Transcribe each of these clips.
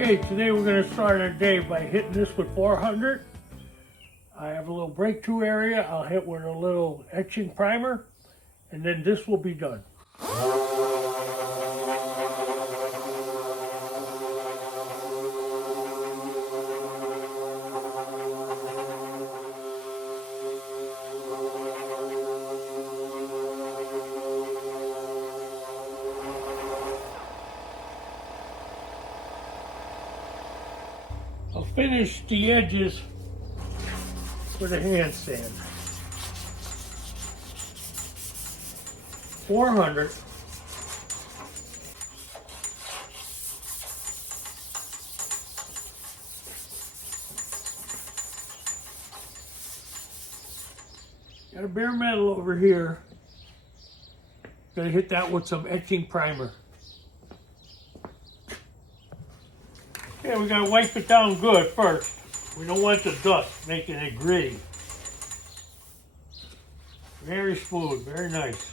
Okay, today we're going to start our day by hitting this with 400. I have a little breakthrough area. I'll hit with a little etching primer, and then this will be done. I'll finish the edges with a hand sand. 400. Got a bare metal over here. Gonna hit that with some etching primer. Okay, we gotta wipe it down good first. We don't want the dust making it gritty. Very smooth, very nice.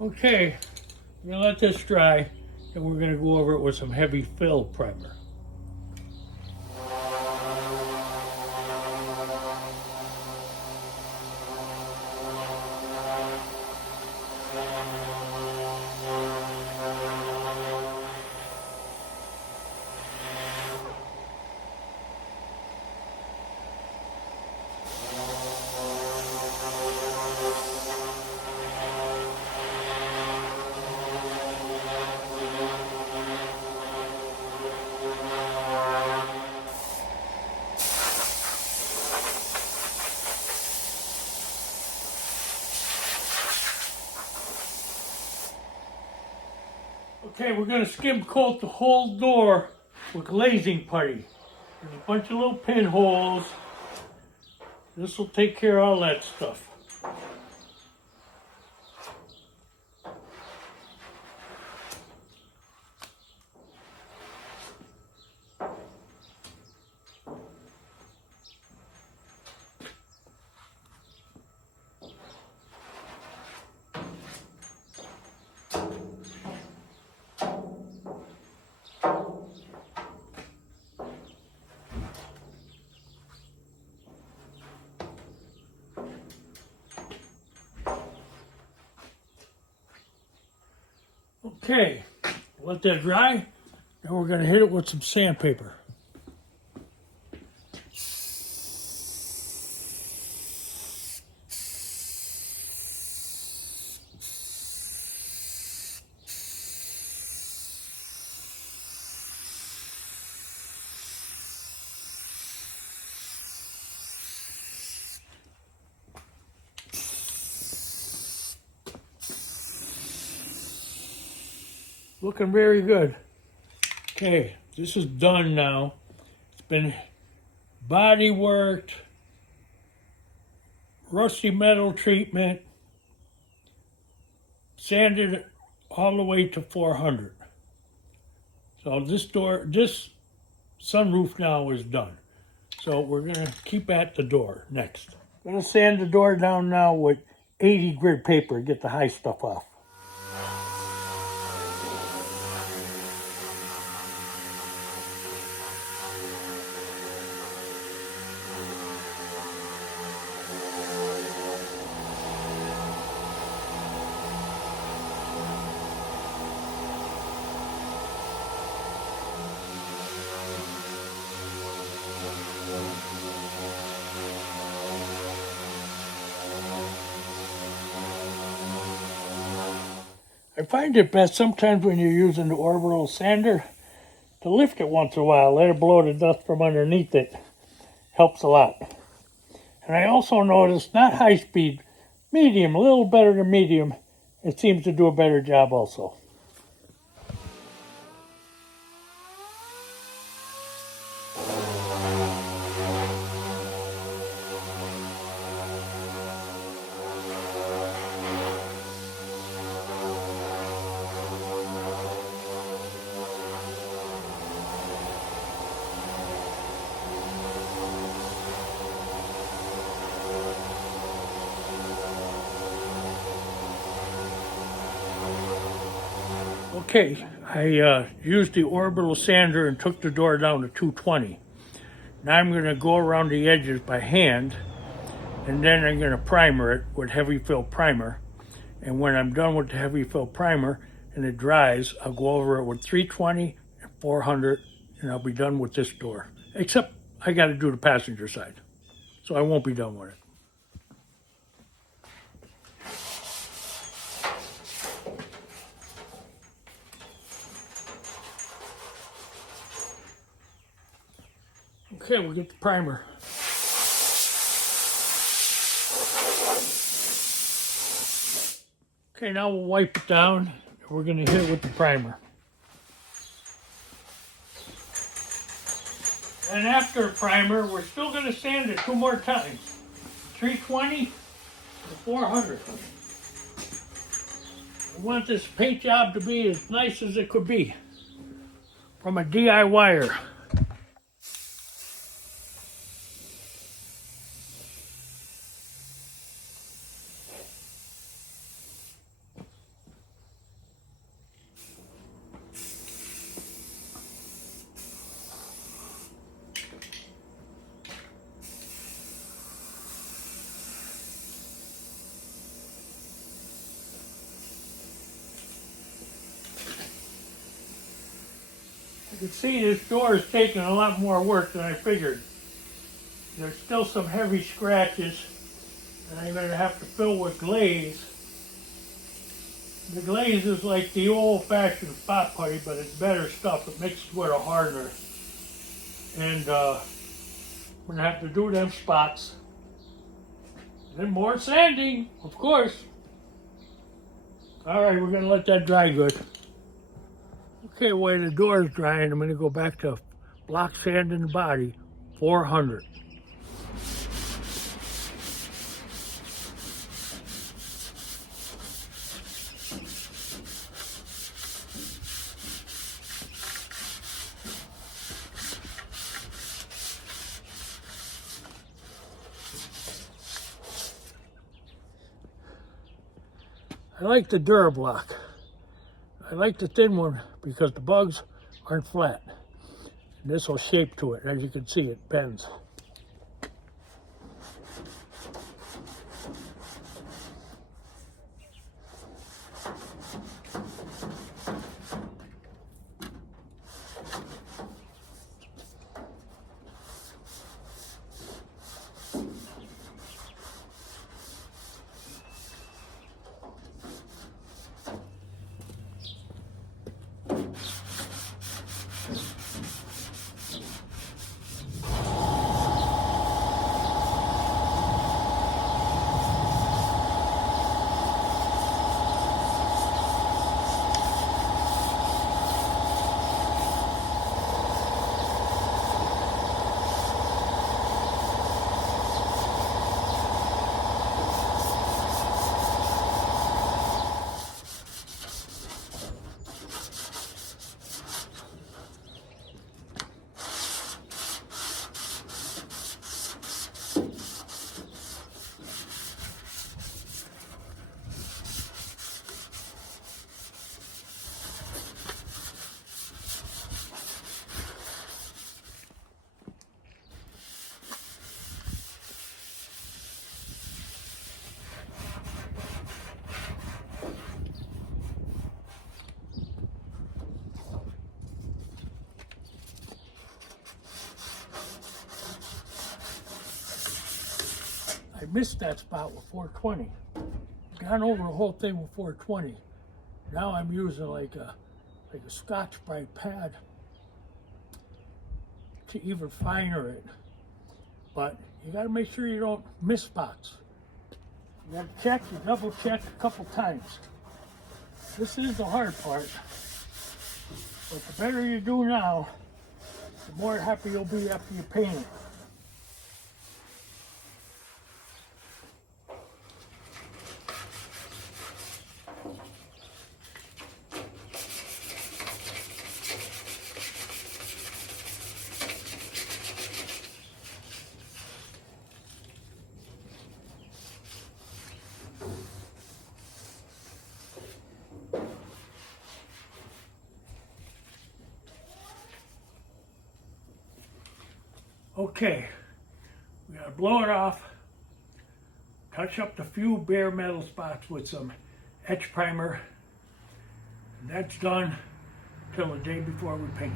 Okay, we're gonna let this dry, and we're gonna go over it with some heavy fill primer. Okay, we're going to skim coat the whole door with glazing putty. There's a bunch of little pinholes. This will take care of all that stuff. Okay, let that dry. Then we're going to hit it with some sandpaper. Looking very good. Okay, this is done now. It's been body worked, rusty metal treatment, sanded all the way to 400. So this sunroof now is done. So we're gonna keep at the door next. Gonna sand the door down now with 80 grit paper, get the high stuff off. I find it best sometimes when you're using the orbital sander to lift it once in a while, let it blow the dust from underneath it. Helps a lot. And I also noticed not high speed, medium, a little better than medium. It seems to do a better job also. Okay, I used the orbital sander and took the door down to 220. Now I'm going to go around the edges by hand, and then I'm going to primer it with heavy fill primer. And when I'm done with the heavy fill primer and it dries, I'll go over it with 320 and 400, and I'll be done with this door. Except I got to do the passenger side, so I won't be done with it. Okay, we'll get the primer. Okay, now we'll wipe it down, and we're going to hit it with the primer. And after the primer, we're still going to sand it 2 more times. 320 to 400. We want this paint job to be as nice as it could be from a DIYer. You can see this door is taking a lot more work than I figured. There's still some heavy scratches that I'm going to have to fill with glaze. The glaze is like the old-fashioned spot putty, but it's better stuff. It mixes with a hardener. And we're going to have to do them spots. Then more sanding, of course. All right, we're going to let that dry good. Okay, while the door is drying, I'm going to go back to block sanding the body, 400. I like the Durablock. I like the thin one because the bugs aren't flat. And this will shape to it. As you can see, it bends. I missed that spot with 420. Gone over the whole thing with 420. Now I'm using like a Scotch-Brite pad to even finer it. But you got to make sure you don't miss spots. You got to check, you double check a couple times. This is the hard part. But the better you do now, the more happy you'll be after you paint it. Okay, we gotta blow it off, touch up the few bare metal spots with some etch primer, and that's done till the day before we paint.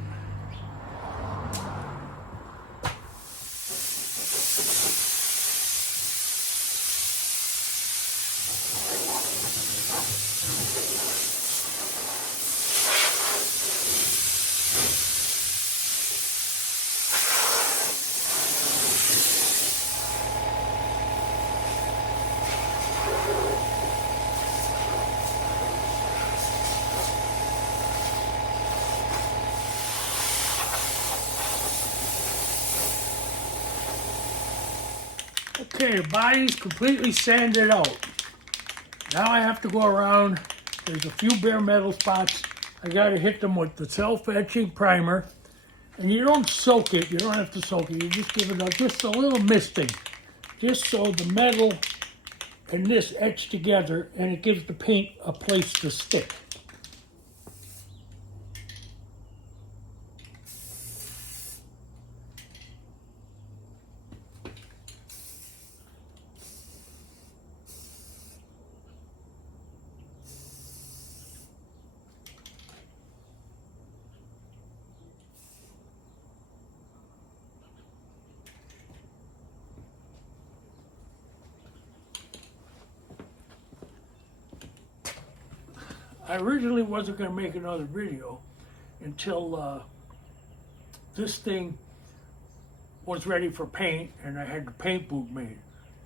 Okay, the body's completely sanded out. Now I have to go around. There's a few bare metal spots. I gotta hit them with the self-etching primer. And you don't soak it, you don't have to soak it, you just give it just a little misting. Just so the metal and this etch together and it gives the paint a place to stick. I originally wasn't going to make another video until this thing was ready for paint and I had the paint booth made.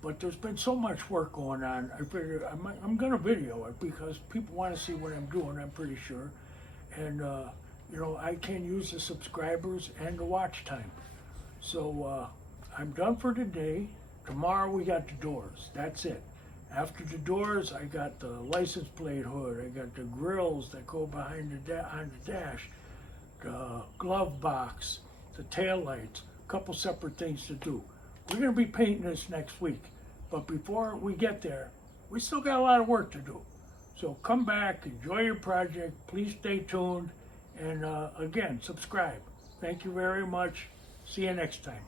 But there's been so much work going on, I figured I'm going to video it because people want to see what I'm doing, I'm pretty sure. And, you know, I can use the subscribers and the watch time. So I'm done for today. Tomorrow we got the doors. That's it. After the doors, I got the license plate hood. I got the grills that go behind on the dash, the glove box, the tail lights. A couple separate things to do. We're going to be painting this next week, but before we get there, we still got a lot of work to do. So come back, enjoy your project. Please stay tuned, and again, subscribe. Thank you very much. See you next time.